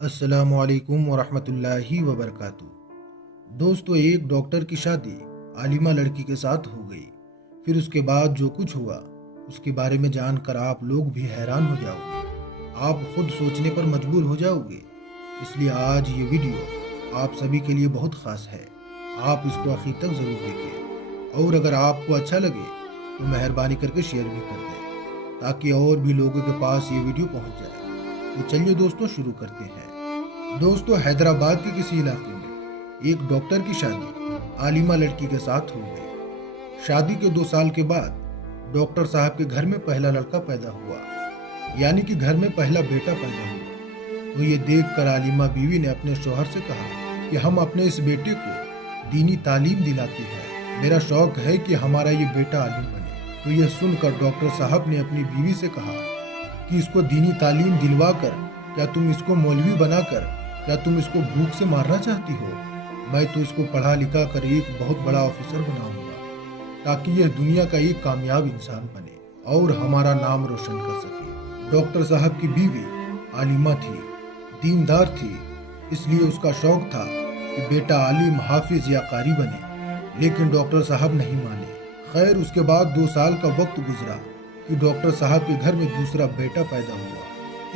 अस्सलामुअलैकुम वरहमतुल्लाहि वबरकातुहू। दोस्तों, एक डॉक्टर की शादी आलिमा लड़की के साथ हो गई। फिर उसके बाद जो कुछ हुआ उसके बारे में जानकर आप लोग भी हैरान हो जाओगे। आप खुद सोचने पर मजबूर हो जाओगे। इसलिए आज ये वीडियो आप सभी के लिए बहुत ख़ास है। आप इसको आखिर तक ज़रूर देखें और अगर आपको अच्छा लगे तो मेहरबानी करके शेयर भी कर दें ताकि और भी लोगों के पास ये वीडियो पहुंच जाए। तो चलिए दोस्तों, शुरू करते हैं। दोस्तों, हैदराबाद के किसी इलाके में एक डॉक्टर की शादी आलिमा लड़की के साथ हो गई। शादी के 2 साल के बाद डॉक्टर साहब के घर में पहला लड़का पैदा हुआ, यानी कि घर में पहला बेटा पैदा हुआ। तो ये देखकर आलिमा बीवी ने अपने शौहर से कहा कि हम अपने इस बेटे को दीनी तालीम दिलाते हैं। मेरा शौक है कि हमारा ये बेटा आलिम बने। तो यह सुनकर डॉक्टर साहब ने अपनी बीवी से कहा कि इसको दीनी तालीम दिलवा कर क्या तुम इसको मौलवी बनाकर क्या तुम इसको भूख से मारना चाहती हो? मैं तो इसको पढ़ा लिखा कर एक बहुत बड़ा ऑफिसर बनाऊंगा ताकि यह दुनिया का एक कामयाब इंसान बने और हमारा नाम रोशन कर सके। डॉक्टर साहब की बीवी आलिमा थी, दीनदार थी, इसलिए उसका शौक था कि बेटा आलिम, हाफिज या कारी बने। लेकिन डॉक्टर साहब नहीं माने। खैर, उसके बाद 2 साल का वक्त गुजरा कि डॉक्टर साहब के घर में दूसरा बेटा पैदा हुआ।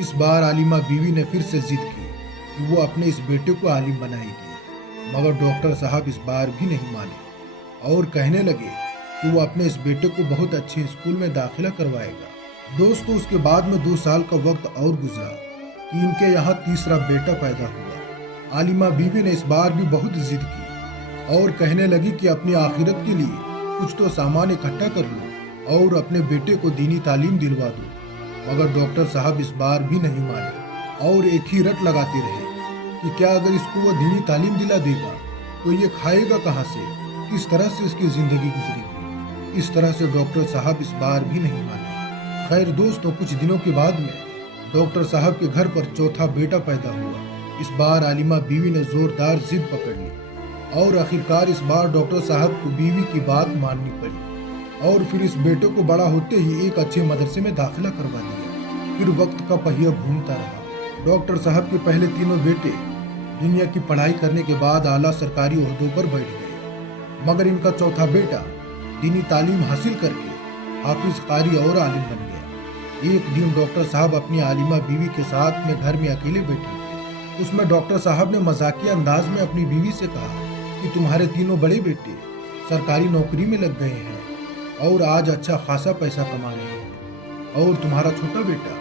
इस बार आलिमा बीवी ने फिर से जिद की कि वो अपने इस बेटे को आलिम बनाएगी, मगर डॉक्टर साहब इस बार भी नहीं माने और कहने लगे कि वो अपने इस बेटे को बहुत अच्छे स्कूल में दाखिला करवाएगा। दोस्तों, उसके बाद में 2 साल का वक्त और गुजरा कि इनके यहाँ तीसरा बेटा पैदा हुआ। आलिमा बीवी ने इस बार भी बहुत जिद की और कहने लगी कि अपनी आखिरत के लिए कुछ तो सामान इकट्ठा कर लो और अपने बेटे को दीनी तालीम दिलवा दो। मगर डॉक्टर साहब इस बार भी नहीं माने और एक ही रट लगाते रहे कि क्या अगर इसको वो दीनी तालीम दिला देगा तो ये खाएगा कहाँ से, किस तरह से इसकी ज़िंदगी गुजरेगी। इस तरह से डॉक्टर साहब इस बार भी नहीं माने। खैर दोस्तों, कुछ दिनों के बाद में डॉक्टर साहब के घर पर चौथा बेटा पैदा हुआ। इस बार आलिमा बीवी ने ज़ोरदार जिद पकड़ ली और आखिरकार इस बार डॉक्टर साहब को बीवी की बात माननी पड़ी और फिर इस बेटे को बड़ा होते ही एक अच्छे मदरसे में दाखिला करवा दिया। फिर वक्त का पहिया घूमता रहा। डॉक्टर साहब के पहले तीनों बेटे दुनिया की पढ़ाई करने के बाद आला सरकारी ओहदों पर बैठ गए, मगर इनका चौथा बेटा दीनी तालीम हासिल करके हाफिज, कारी और आलिम बन गया। एक दिन डॉक्टर साहब अपनी आलिमा बीवी के साथ में घर में अकेले बैठे थे। उसमें डॉक्टर साहब ने मजाकिया अंदाज में अपनी बीवी से कहा कि तुम्हारे तीनों बड़े बेटे सरकारी नौकरी में लग गए हैं और आज अच्छा खासा पैसा कमा रहे हैं और तुम्हारा छोटा बेटा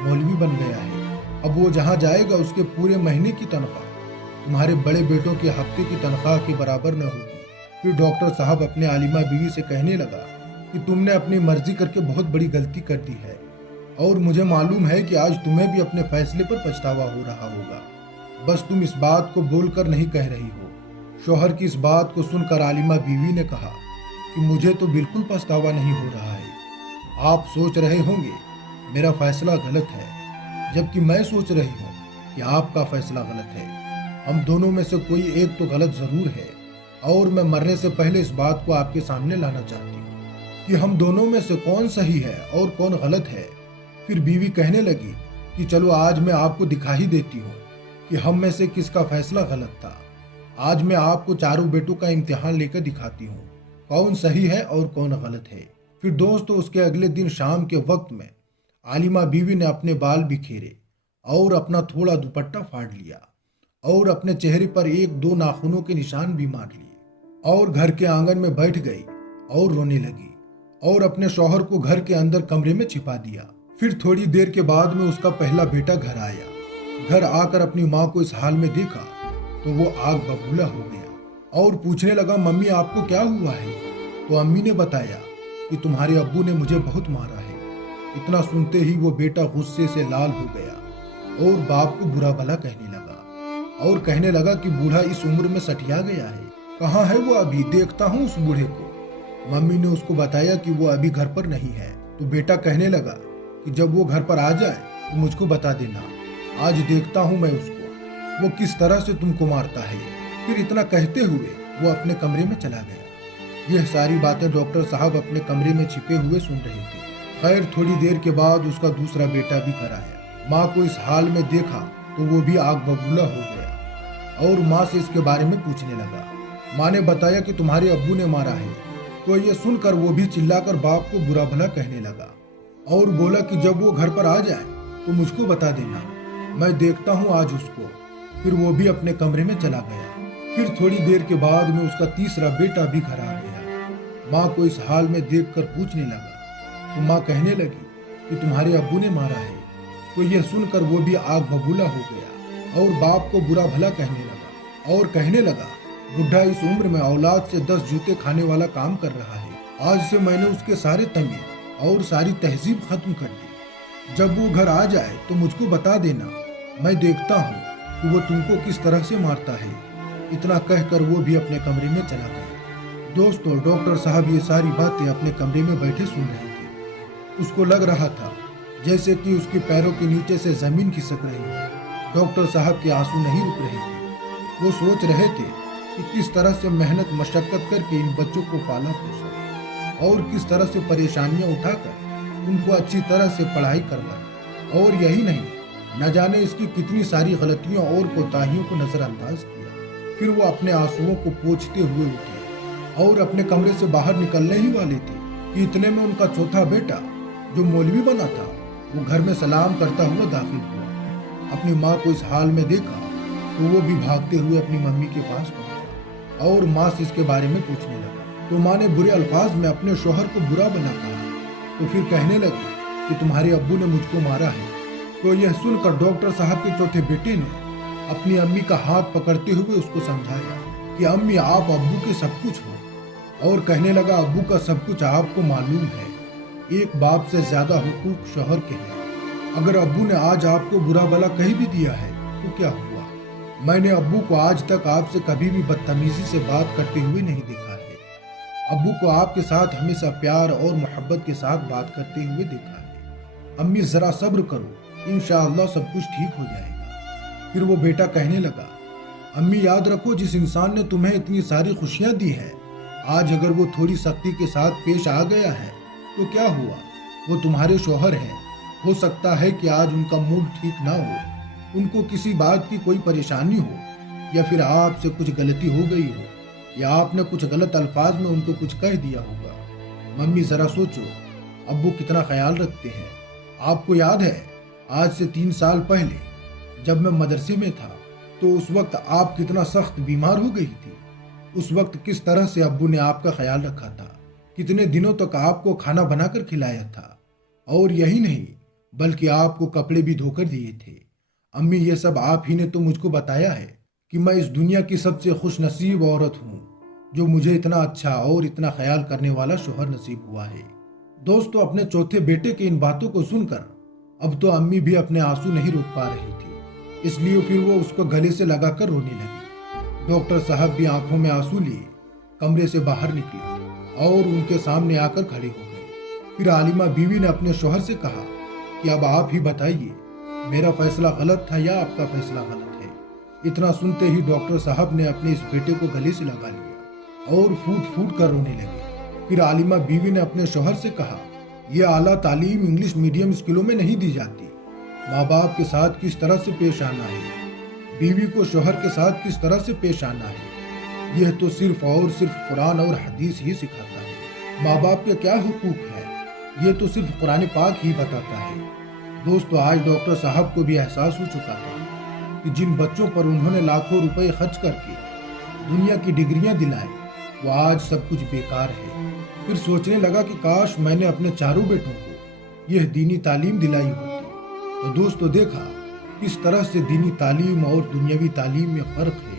मौलवी बन गया है। अब वो जहाँ जाएगा उसके पूरे महीने की तनख्वाह तुम्हारे बड़े बेटों के हफ्ते की तनख्वाह के बराबर न होगी। फिर डॉक्टर साहब अपने आलिमा बीवी से कहने लगा कि तुमने अपनी मर्जी करके बहुत बड़ी गलती कर दी है और मुझे मालूम है कि आज तुम्हें भी अपने फैसले पर पछतावा हो रहा होगा। बस तुम इस बात को बोलकर नहीं कह रही हो। शौहर की इस बात को सुनकर आलिमा बीवी ने कहा कि मुझे तो बिल्कुल पछतावा नहीं हो रहा है। आप सोच रहे होंगे मेरा फैसला गलत है, जबकि मैं सोच रही हूँ कि आपका फैसला गलत है। हम दोनों में से कोई एक तो गलत ज़रूर है और मैं मरने से पहले इस बात को आपके सामने लाना चाहती हूँ कि हम दोनों में से कौन सही है और कौन गलत है। फिर बीवी कहने लगी कि चलो आज मैं आपको दिखा ही देती हूँ कि हम में से किसका फैसला गलत था। आज मैं आपको चारों बेटों का इम्तिहान लेकर दिखाती हूँ कौन सही है और कौन गलत है। फिर दोस्तों, उसके अगले दिन शाम के वक्त में आलिमा बीवी ने अपने बाल बिखेरे और अपना थोड़ा दुपट्टा फाड़ लिया और अपने चेहरे पर 1-2 नाखूनों के निशान भी मार लिए और घर के आंगन में बैठ गई और रोने लगी और अपने शौहर को घर के अंदर कमरे में छिपा दिया। फिर थोड़ी देर के बाद में उसका पहला बेटा घर आया। घर आकर अपनी माँ को इस हाल में देखा तो वो आग बबूला हो गया और पूछने लगा, मम्मी आपको क्या हुआ है? तो अम्मी ने बताया कि तुम्हारे अब्बू ने मुझे बहुत मारा है। इतना सुनते ही वो बेटा गुस्से से लाल हो गया और बाप को बुरा भला कहने लगा और कहने लगा कि बूढ़ा इस उम्र में सठिया गया है, कहाँ है वो अभी, देखता हूँ उस बूढ़े को। मम्मी ने उसको बताया कि वो अभी घर पर नहीं है। तो बेटा कहने लगा कि जब वो घर पर आ जाए तो मुझको बता देना, आज देखता हूँ मैं उसको वो किस तरह से तुमको मारता है। फिर इतना कहते हुए वो अपने कमरे में चला गया। यह सारी बातें डॉक्टर साहब अपने कमरे में छिपे हुए सुन रहे थे। खैर, थोड़ी देर के बाद उसका दूसरा बेटा भी घर आया। माँ को इस हाल में देखा तो वो भी आग बबूला हो गया और माँ से इसके बारे में पूछने लगा। माँ ने बताया कि तुम्हारे अब्बू ने मारा है। तो ये सुनकर वो भी चिल्लाकर बाप को बुरा भला कहने लगा और बोला कि जब वो घर पर आ जाए तो मुझको बता देना, मैं देखता हूँ आज उसको। फिर वो भी अपने कमरे में चला गया। फिर थोड़ी देर के बाद में उसका तीसरा बेटा भी घर आ गया। माँ को इस हाल में देखकर पूछने लगा तो माँ कहने लगी कि तुम्हारे अब्बू ने मारा है। तो यह सुनकर वो भी आग बबूला हो गया और बाप को बुरा भला कहने लगा और कहने लगा, बुढ़ा इस उम्र में औलाद से 10 जूते खाने वाला काम कर रहा है। आज से मैंने उसके सारे तमीज़ और सारी तहजीब खत्म कर दी। जब वो घर आ जाए तो मुझको बता देना, मैं देखता हूँ कि वो तुमको किस तरह से मारता है। इतना कहकर वो भी अपने कमरे में चला गया। दोस्तों, डॉक्टर साहब ये सारी बातें अपने कमरे में बैठे सुन रहे थे। उसको लग रहा था जैसे कि उसके पैरों के नीचे से जमीन खिसक रही है। डॉक्टर साहब के आंसू नहीं रुक रहे थे। वो सोच रहे थे कि किस तरह से मेहनत मशक्कत करके इन बच्चों को पाला पोसा और किस तरह से परेशानियां उठाकर उनको अच्छी तरह से पढ़ाई करवाई। और यही नहीं, न जाने इसकी कितनी सारी गलतियों और कोताहियों को नजरअंदाज किया। फिर वो अपने आंसुओं को पोंछते हुए उठे और अपने कमरे से बाहर निकलने ही वाले थे कि इतने में उनका चौथा बेटा जो मौलवी बना था वो घर में सलाम करता हुआ दाखिल हुआ। अपनी माँ को इस हाल में देखा तो वो भी भागते हुए अपनी मम्मी के पास पहुंचा और माँ से इसके बारे में पूछने लगा। तो माँ ने बुरे अल्फाज में अपने शौहर को बुरा भला कहा। तो फिर कहने लगी कि तुम्हारे अब्बू ने मुझको मारा है। तो यह सुनकर डॉक्टर साहब के चौथे बेटे ने अपनी अम्मी का हाथ पकड़ते हुए उसको समझाया कि अम्मी, आप अब्बू के सब कुछ हो। और कहने लगा, अब्बू का सब कुछ आपको मालूम है, एक बाप से ज्यादा हुकूक शौहर के हैं। अगर अब्बू ने आज आपको बुरा भला कह भी दिया है तो क्या हुआ? मैंने अब्बू को आज तक आपसे कभी भी बदतमीजी से बात करते हुए नहीं देखा है। अब्बू को आपके साथ हमेशा प्यार और मोहब्बत के साथ बात करते हुए देखा है। अम्मी, जरा सब्र करो, इंशाअल्लाह सब कुछ ठीक हो जाएगा। फिर वो बेटा कहने लगा, अम्मी याद रखो, जिस इंसान ने तुम्हें इतनी सारी खुशियां दी है, आज अगर वो थोड़ी सख्ती के साथ पेश आ गया है तो क्या हुआ? वो तुम्हारे शौहर हैं। हो सकता है कि आज उनका मूड ठीक ना हो, उनको किसी बात की कोई परेशानी हो, या फिर आपसे कुछ गलती हो गई हो, या आपने कुछ गलत अल्फाज में उनको कुछ कह दिया होगा। मम्मी जरा सोचो, अब्बू कितना ख्याल रखते हैं। आपको याद है आज से 3 साल पहले जब मैं मदरसे में था तो उस वक्त आप कितना सख्त बीमार हो गई थी। उस वक्त किस तरह से अब्बू ने आपका ख्याल रखा था, कितने दिनों तक आपको खाना बनाकर खिलाया था, और यही नहीं बल्कि आपको कपड़े भी धोकर दिए थे। अम्मी, ये सब आप ही ने तो मुझको बताया है कि मैं इस दुनिया की सबसे खुश नसीब औरत हूँ जो मुझे इतना अच्छा और इतना ख्याल करने वाला शौहर नसीब हुआ है। दोस्तों, अपने चौथे बेटे की इन बातों को सुनकर अब तो अम्मी भी अपने आंसू नहीं रोक पा रही थी, इसलिए फिर वो उसको गले से लगाकर रोने लगी। डॉक्टर साहब भी आंखों में आंसू लिए कमरे से बाहर निकले और उनके सामने आकर खड़े हो गए। फिर आलिमा बीवी ने अपने शौहर से कहा कि अब आप ही बताइए, मेरा फैसला गलत था या आपका फैसला गलत है? इतना सुनते ही डॉक्टर साहब ने अपने इस बेटे को गले से लगा लिया और फूट फूट कर रोने लगे। फिर आलिमा बीवी ने अपने शौहर से कहा, यह आला तालीम इंग्लिश मीडियम स्कूलों में नहीं दी जाती। माँ बाप के साथ किस तरह से पेश आना है, बीवी को शौहर के साथ किस तरह से पेश आना है, यह तो सिर्फ और सिर्फ कुरान और हदीस ही सिखाता है। माँ बाप के क्या हुकूक है, यह तो सिर्फ कुरान पाक ही बताता है। दोस्तों, आज डॉक्टर साहब को भी एहसास हो चुका था कि जिन बच्चों पर उन्होंने लाखों रुपए खर्च करके दुनिया की डिग्रियां दिलाई, वो आज सब कुछ बेकार है। फिर सोचने लगा कि काश मैंने अपने चारों बेटों को यह दीनी तालीम दिलाई होती। तो दोस्तों, देखा किस तरह से दीनी तालीम और दुनियावी तालीम में फ़र्क है,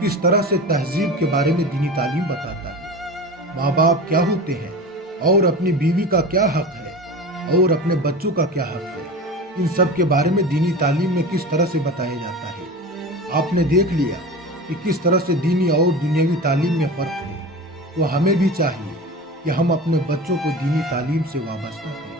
किस तरह से तहजीब के बारे में दीनी तालीम बताता है, माँ बाप क्या होते हैं और अपनी बीवी का क्या हक है और अपने बच्चों का क्या हक है, इन सब के बारे में दीनी तालीम में किस तरह से बताया जाता है। आपने देख लिया कि किस तरह से दीनी और दुनियावी तालीम में फ़र्क है। तो हमें भी चाहिए कि हम अपने बच्चों को दीनी तालीम से वाबस्ता करें।